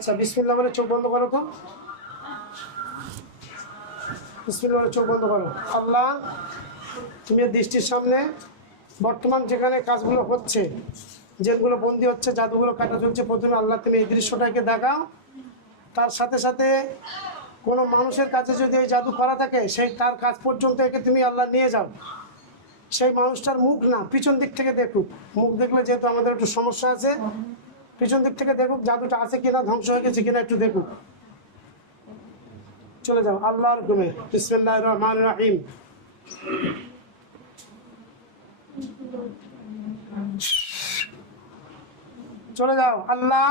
আচ্ছা বিসমিল্লাহ বলে চোখ বন্ধ করো তো। বিসমিল্লাহ বলে চোখ বন্ধ করো। আল্লাহ, তুমি দৃষ্টির সামনে বর্তমান যেখানে কাজগুলো হচ্ছে, যেগুলো বন্দি হচ্ছে, জাদুগুলো কাটা চলছে, প্রথমে আল্লাহ তুমি এই দৃশ্যটাকে দেখাও। তার সাথে সাথে কোনো মানুষের কাছে যদি এই জাদু করা থাকে, সেই তার কাজ পর্যন্ত একে তুমি আল্লাহ নিয়ে যাও। সেই মানুষটার মুখ না, পিছন দিক থেকে দেখুক। মুখ দেখলে যেহেতু আমাদের একটু সমস্যা আছে, পিছন দিক থেকে দেখুক জাদুটা আছে কিনা, ধ্বংস হয়ে গেছে কিনা একটু দেখুক। চলে যাও আল্লাহর হুকুমে। বিসমিল্লাহির রহমানির রহিম। চলে যাও। আল্লাহ,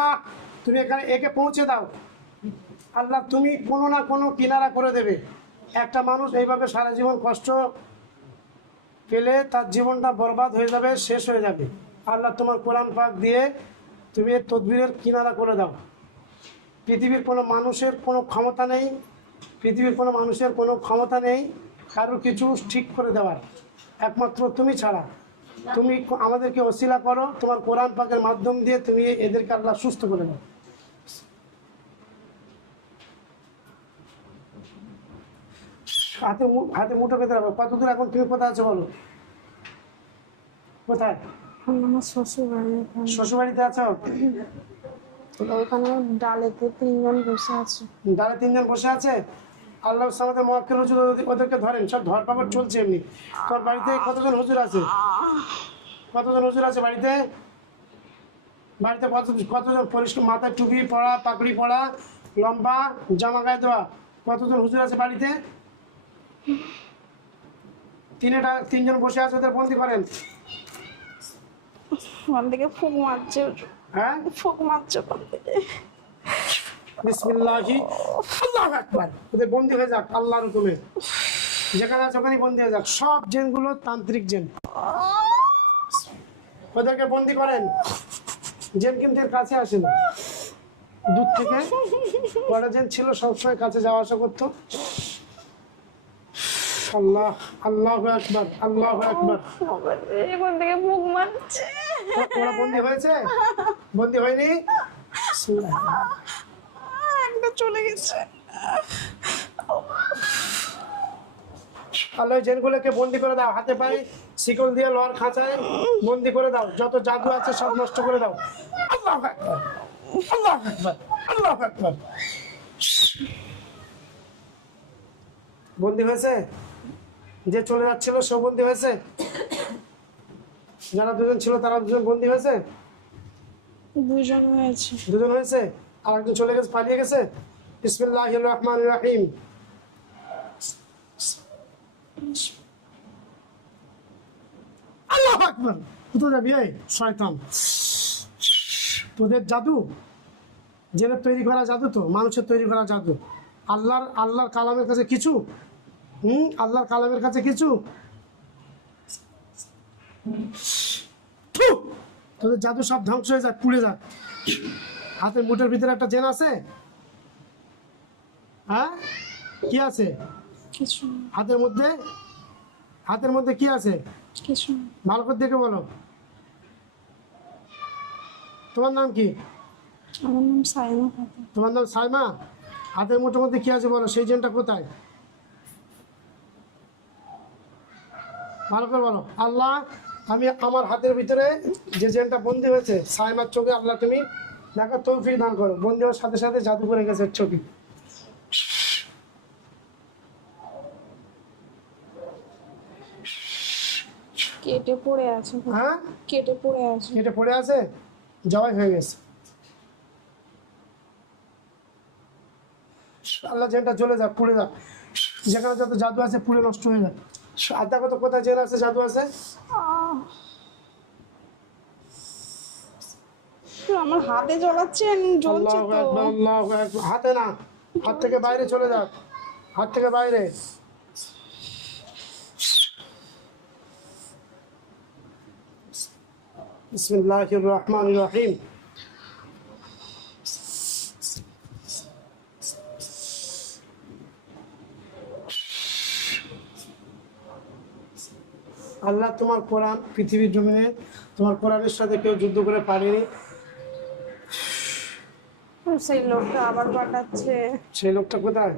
তুমি এখানে একে পৌঁছে দাও। আল্লাহ, তুমি কোনো না কোনো কিনারা করে দেবে। একটা মানুষ এইভাবে সারা জীবন কষ্ট পেলে তার জীবনটা বরবাদ হয়ে যাবে, শেষ হয়ে যাবে। আল্লাহ, তোমার কোরআন পাক দিয়ে তুমি এর তদবিরের কিনারা করে দাও। পৃথিবীর কোনো মানুষের কোনো ক্ষমতা নেই, পৃথিবীর কোনো মানুষের কোনো ক্ষমতা নেই কারোর কিছু ঠিক করে দেওয়ার, একমাত্র তুমি ছাড়া। তুমি আমাদেরকে ওসিলা করো, তোমার কোরআন পাকের মাধ্যম দিয়ে তুমি এদেরকে আল্লাহ সুস্থ করে দাও। হাতে মুঠো পেতে রাখো। কতদূর এখন তুমি কোথায় আছো বলো? কোথায়? আমার শ্বশুর বাড়ি। শ্বশুরবাড়িতে আছো? ওখানে ডালেতে 3 জন বসে আছে। ডালে 3 জন বসে আছে। আল্লাহ সামাদের মহাক্কেল হুজুর ওদেরকে ধরেন, সব ধরপাকড় চলছে এমনি। তোর বাড়িতে কতজন হুজুর আছে? কতজন হুজুর আছে বাড়িতে? বাড়িতে কতজন পরিষ্কার মাথায় টুপি পরা, পাগড়ি পরা, লম্বা জামা গায়ে দেওয়া কতজন হুজুর আছে বাড়িতে? 3 জন বসে আছে, ওদের বন্দি করেন। ওখান থেকে ফুক মারছে। হ্যাঁ, ফুক মারছে ওখান থেকে। বিসমিল্লাহি আল্লাহু আকবার। ওদের বন্দি হয়ে যাক আল্লাহর হুকুমে। যেখানে আছে ওখানেই বন্দি হয়ে যাক। সব জেনগুলো তান্ত্রিক জেন, ওদেরকে বন্দি করেন। জেন কিন্তু এর কাছে আসে না, দূর থেকে। বড় জেন ছিল, সবসময় কাছে যাওয়া আসা করতো। আল্লাহ, আল্লাহু আকবার, আল্লাহু আকবার। এখান থেকে ফুক মারছে। ওরা বন্দি হয়েছে? বন্দি হয়নি? একটা চলে গেছে। আল্লাহ, জেনগুলোকে বন্দি করে দাও। হাতে পায়ে শিকল দিয়ে লোহার খাঁচায় বন্দি করে দাও। যত জাদু আছে সব নষ্ট করে দাও। আল্লাহু আকবার, আল্লাহু আকবার, আল্লাহু আকবার। বন্দি হয়েছে? যে চলে যাচ্ছিল সেও বন্দি হয়েছে? যারা 2 জন ছিল তারা 2 জন বন্দি হয়েছে? 2 জন হয়েছে। 2 জন হয়েছে। আর একজন চলে গেছে, পালিয়ে গেছে। বিসমিল্লাহির রহমানির রহিম। আল্লাহু আকবার। কোথায় যাবি এই শয়তান? তোদের জাদু জেনের তৈরি করা জাদু, তো মানুষের তৈরি করা জাদু। আল্লাহর কালামের কাছে কিছু? আল্লাহর কালামের কাছে কিছু? থু! তোদের জাদু সব ধ্বংস হয়ে যাক, পুড়ে যাক। হাতের মুঠের ভিতরে একটা জেন আছে। হ্যাঁ, কি আছে কিছু না, হাতের মধ্যে কি আছে? কিছু না। ভালো করে দেখে বলো। তোমার নাম কি? আমার নাম সাইমা খাতুন। তোমার নাম সাইমা। হাতের মুঠোর মধ্যে কি আছে বলো, সেই জেনটা কোথায়? ভালো করে বলো। আল্লাহ, আমি আমার হাতের ভিতরে যে জেনটা বন্দি হয়েছে, সাইমার চোখে আল্লাহ তুমি দেখো, তৌফিক দান করো। বন্দি হওয়ার সাথে সাথে জাদু করে গেছে চোখে। কেটে পড়ে আছে। হ্যাঁ, কেটে পড়ে আছে। কেটে পড়ে আছে, জবাই হয়ে গেছে। আল্লাহ, জেনটা চলে যাক, পুড়ে যাক। যেখানে যত জাদু আছে পুড়ে নষ্ট হয়ে যাক। আর দেখো তো কোথায় জেন আছে, জাদু আছে। আমার হাতে জ্বলাচ্ছে, জ্বলছে আল্লাহু তো। আকবার, আল্লাহু আকবার। হাতে না, হাত থেকে বাইরে চলে যাক, হাত থেকে বাইরে। বিসমিল্লাহির রহমানির রহিম। আল্লাহ, তোমার কোরআন পৃথিবীর জমিনে, তোমার কোরআনের সাথে কেউ যুদ্ধ করে পারেনি। সেই লোকটা আবার পাঠাচ্ছে। সেই লোকটা কোথায়?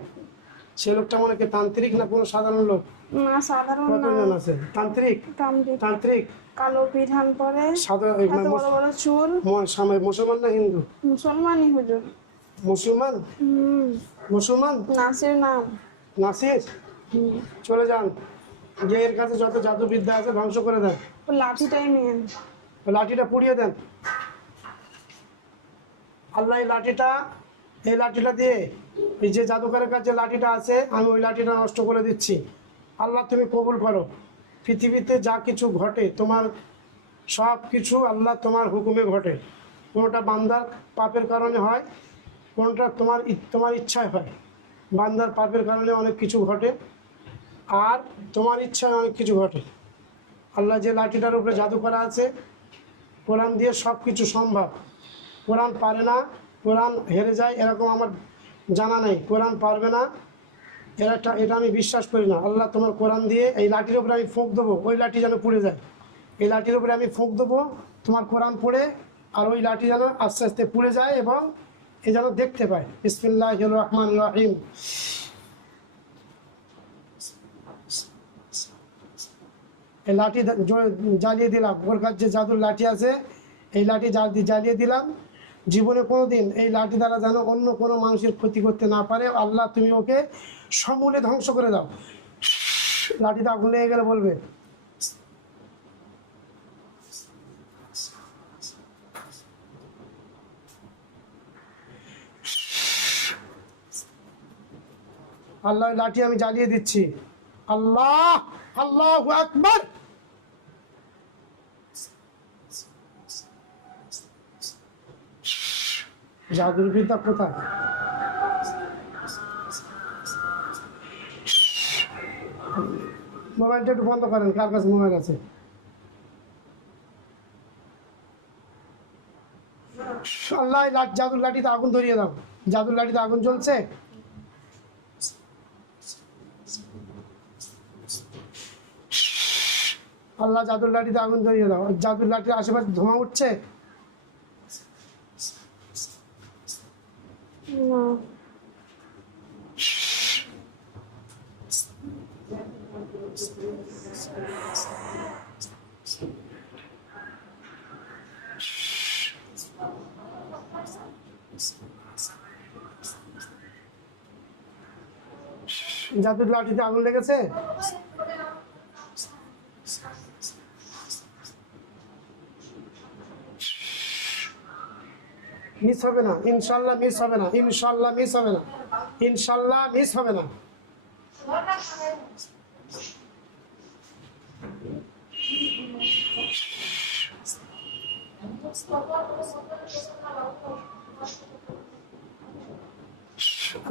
সেই লোকটা মনে কি তান্ত্রিক না কোনো সাধারণ লোক? না সাধারণ না, কতজন আছে তান্ত্রিক? তান্ত্রিক। তান্ত্রিক কালো পিঠান পরে, সাধারণ এত বড় বড় চুল। মুসলমান না হিন্দু? মুসলমানই হুজুর। মুসলমান? মুসলমান? নাসির নাম। নাসির? চলে যান, গিয়ে এর কাছে যত জাদুবিদ্যা আছে ধ্বংস করে দেন। ও লাঠিটাই নিয়ে। ওই লাঠিটা পুড়িয়ে দেন। আল্লাহ এই লাঠিটা দিয়ে, এই যে জাদুকরের কাছে যে লাঠিটা আছে, আমি ওই লাঠিটা নষ্ট করে দিচ্ছি। আল্লাহ তুমি কবুল করো। পৃথিবীতে যা কিছু ঘটে তোমার সব কিছু আল্লাহ তোমার হুকুমে ঘটে। কোনোটা বান্দার পাপের কারণে হয়, কোনোটা তোমার ইচ্ছায় হয়। বান্দার পাপের কারণে অনেক কিছু ঘটে, আর তোমার ইচ্ছায় অনেক কিছু ঘটে। আল্লাহ যে লাঠিটার উপরে জাদু করা আছে, কোরআন দিয়ে সব কিছু সম্ভব। কোরআন পারে না, কোরআন হেরে যায় এরকম আমার জানা নেই। কোরআন পারবে না এটা আমি বিশ্বাস করি না। আল্লাহ তোমার কোরআন দিয়ে এই লাঠির উপরে আমি ফুঁক দেবো, ওই লাঠি যেন পুড়ে যায়। এই লাঠির উপরে আমি ফুঁক দেবো, তোমার কোরআন পড়ে, আর ওই লাঠি যেন আস্তে আস্তে পুড়ে যায় এবং এ যেন দেখতে পায়। বিসমিল্লাহির রহমানির রহিম। এই লাঠি জ্বালিয়ে দিলাম, ওর কাছে যে জাদুর লাঠি আছে এই লাঠি জ্বালিয়ে দিলাম। জীবনে কোনো দিন এই লাঠি দ্বারা যেন অন্য কোনো মানুষের ক্ষতি করতে না পারে। আল্লাহ তুমি ওকে সমূলে ধ্বংস করে দাও। লাঠিটা আগুন লেগে গেলে বলবে। আল্লাহ লাঠি আমি জ্বালিয়ে দিচ্ছি। আল্লাহ, আল্লাহু আকবার। জাদুর বিদ্যা কোথায়? মোবাইলটা একটু বন্ধ করেন, কার কাছে মোবাইল আছে? আল্লাহ জাদুর লাঠিতে আগুন ধরিয়ে দাও। জাদুর লাঠিতে আগুন জ্বলছে। আল্লাহ জাদুর লাঠিতে আগুন ধরিয়ে দাও। জাদুর লাঠির আশেপাশে ধোঁয়া উঠছে। না। জাদুর লাঠিতে আগুন লেগেছে। মিস হবে না, ইনশাল্লাহ মিস হবে না, ইনশাল্লাহ মিস হবে না, ইনশাল্লাহ মিস হবে না।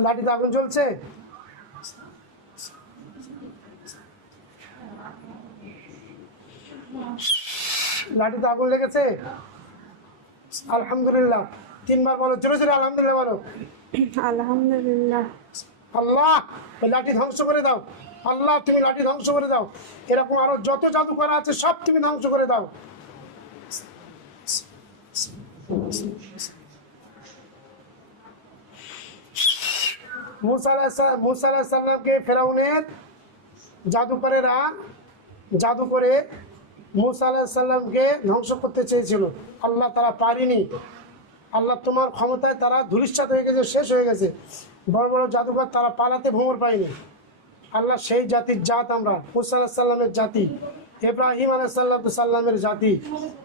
লাঠিতে আগুন জ্বলছে। লাঠিতে আগুন লেগেছে। আলহামদুলিল্লাহ 3 বার বলো, জোরে জোরে আলহামদুলিল্লাহ বলো। আলহামদুলিল্লাহ। আল্লাহ ওই লাঠি ধ্বংস করে দাও। আল্লাহ তুমি লাঠি ধ্বংস করে দাও। এরকম আরো যত জাদু করা আছে সব তুমি ধ্বংস করে দাও। মুসা আলাইহিস সালামকে ফেরাউনের জাদুকরেরা জাদু করে মুসা আলাইহিস সালামকে ধ্বংস করতে চেয়েছিল। আল্লাহ তারা পারেনি। আল্লাহ তোমার ক্ষমতায় তারা ধূলিসাৎ হয়ে গেছে, শেষ হয়ে গেছে। বড় বড় জাদুকর তারা পালাতে ভ্রমর পায়নি। আল্লাহ সেই জাতির জাত আমরা, মুসা আলাইহিস সালামের জাতি, ইব্রাহিম আলাইহিস সালামের জাতি,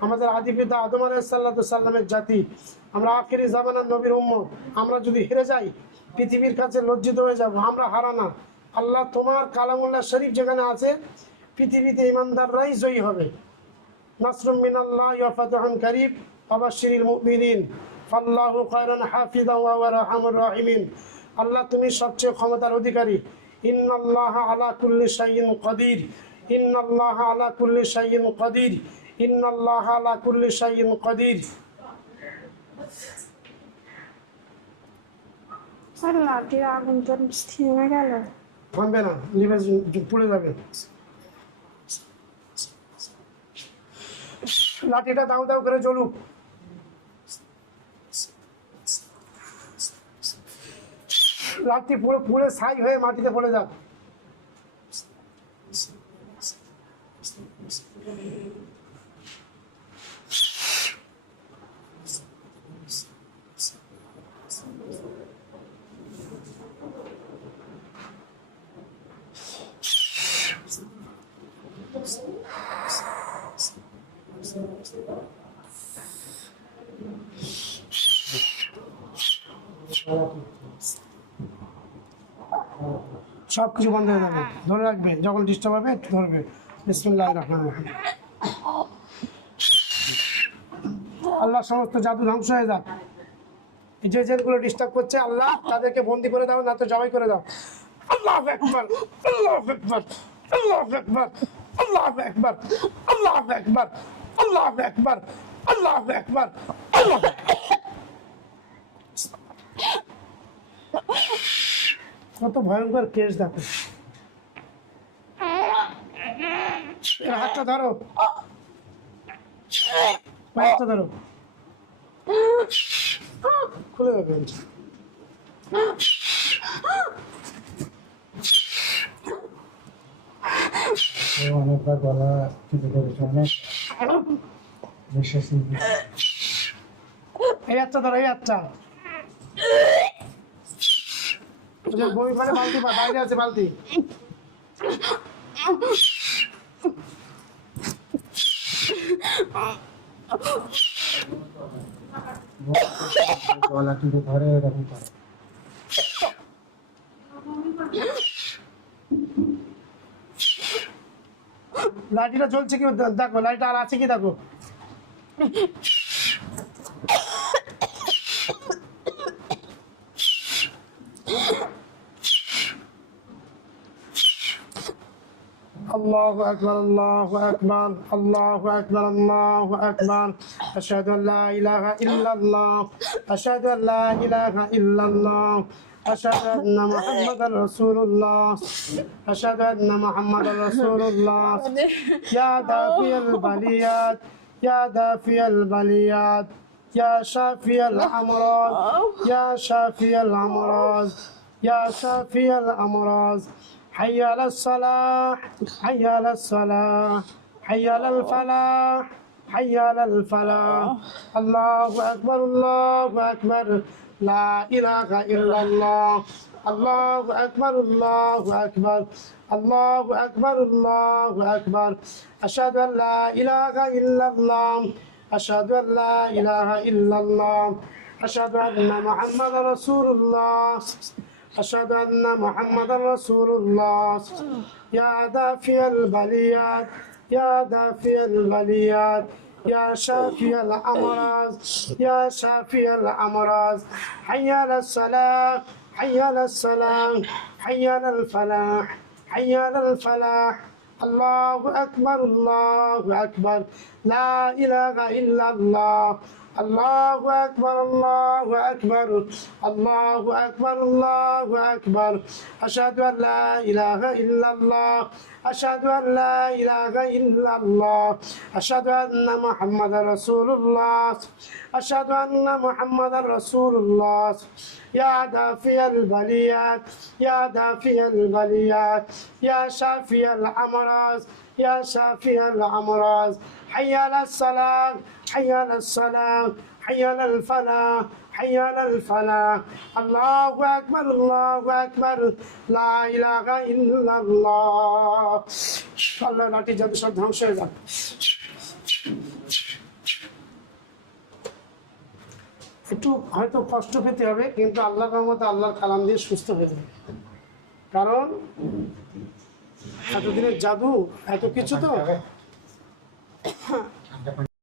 আমাদের আদি পিতা আদম আলাইহিস সালামের জাতি। আমরা আখিরি জামানার নবীর উম্মত। আমরা যদি হেরে যাই পৃথিবীর কাছে লজ্জিত হয়ে যাব। আমরা হারানা। আল্লাহ তোমার কালামুল্লাহ শরীফ যেখানে আছে পৃথিবীতে ইমানদাররাই জয়ী হবে। নাসরুম মিনাল্লাহি ওয়া ফাতহুন কারীব ওয়াবাশশিরিল মুমিনিন ফাল্লাহু খায়রুন হাফিযান ওয়া হুয়া আরহামুর রাহিমিন। আল্লাহ তুমি সবচেয়ে ক্ষমতার অধিকারী। ইন্নাল্লাহা আলা কুল্লি শাইইন কাদির, ইন্নাল্লাহা আলা কুল্লি শাইইন কাদির, ইন্নাল্লাহা আলা কুল্লি শাইইন কাদির। আর লাঠির আগুন তো থেমে গেল। থামবে না, লিভে পুড়ে যাবে। লাঠিটা দাউ দাউ করে জ্বলুক। লাঠি পুরো পুড়ে ছাই হয়ে মাটিতে পড়ে যাক। সব কিছু বন্ধ হয়ে যাবে, ধরে রাখবে, যখন ডিস্টার্ব হবে একটু ধরবে। বিসমিল্লাহির রহমানির রহিম। আল্লাহ সমস্ত জাদু ধ্বংস হয়ে যাক। এই যে জেলগুলো ডিস্টার্ব করছে আল্লাহ তাদেরকে বন্দি করে দাও, না তো জবাই করে দাও। আল্লাহু আকবার, আল্লাহু আকবার, আল্লাহু আকবার, আল্লাহু আকবার, আল্লাহু আকবার, আল্লাহু আকবার, আল্লাহু আকবার, আল্লাহু আকবার। কত ভয়ঙ্কর কেস দেখো। এর হাতটা ধরো, হাতটা ধরো, খুলে যাবে। অনেকবার গলা টিপে ধরেছে, অনেক বিশ্বাস এই হাতটা ধরো, এই হাতটা। বমি করে বালতি বাইরে আছে, বালতি। গলা টিপে ধরে এরকম করে। লাঠিটা জ্বলছে কি দেখো, লাঠিটা আর আছে কি দেখো। الله أكبر، الله أكبر، الله أكبر، الله أكبر. أشهد أن لا إله إلا الله، أشهد أن لا إله إلا الله، أشهد أن محمدا رسول الله، أشهد أن محمدا رسول الله. يا دافي البليات، يا دافي البليات، يا شافي الأمراض، يا شافي الأمراض، يا شافي الأمراض. حي على الصلاة، حي على الصلاة، حي على الفلاح، حي على الفلاح. الله أكبر، الله أكبر، لا إله إلا الله. الله أكبر، الله أكبر، الله أكبر، الله أكبر. أشهد أن لا إله إلا الله، أشهد أن لا إله إلا الله، أشهد أن محمد رسول الله، أشهد أن محمد رسول الله. يا دافي البليات، يا دافي البليات، يا شافي الأمراض، يا شافي الأمراض. حي على الصلاة، حي على الصلاة، حي على الفلاح، حي على الفلاح. الله أكبر، الله أكبر، لا إله إلا الله. الله أكبر، الله أكبر، الله أكبر، الله أكبر. أشهد أن لا إله إلا الله، أشهد أن لا إله إلا الله، أشهد أن محمد رسول الله، أشهد أن محمد رسول الله. يا دافي البليات، يا دافي البليات، يا شافي الأمراض، يا شافي الأمراض. حي على الصلاة، حي على الصلاة، حي على الفلاح، حي على الفلاح. الله أكبر، الله أكبر، لا إله إلا الله. আল্লাহ লাঠি জাদু সব ধ্বংস হয়ে যাক। একটু হয়তো কষ্ট পেতে হবে, কিন্তু আল্লাহর রহমতে আল্লাহর কালাম দিয়ে সুস্থ হয়ে যাবে। কারণ এতদিনের জাদু, এত কিছু তো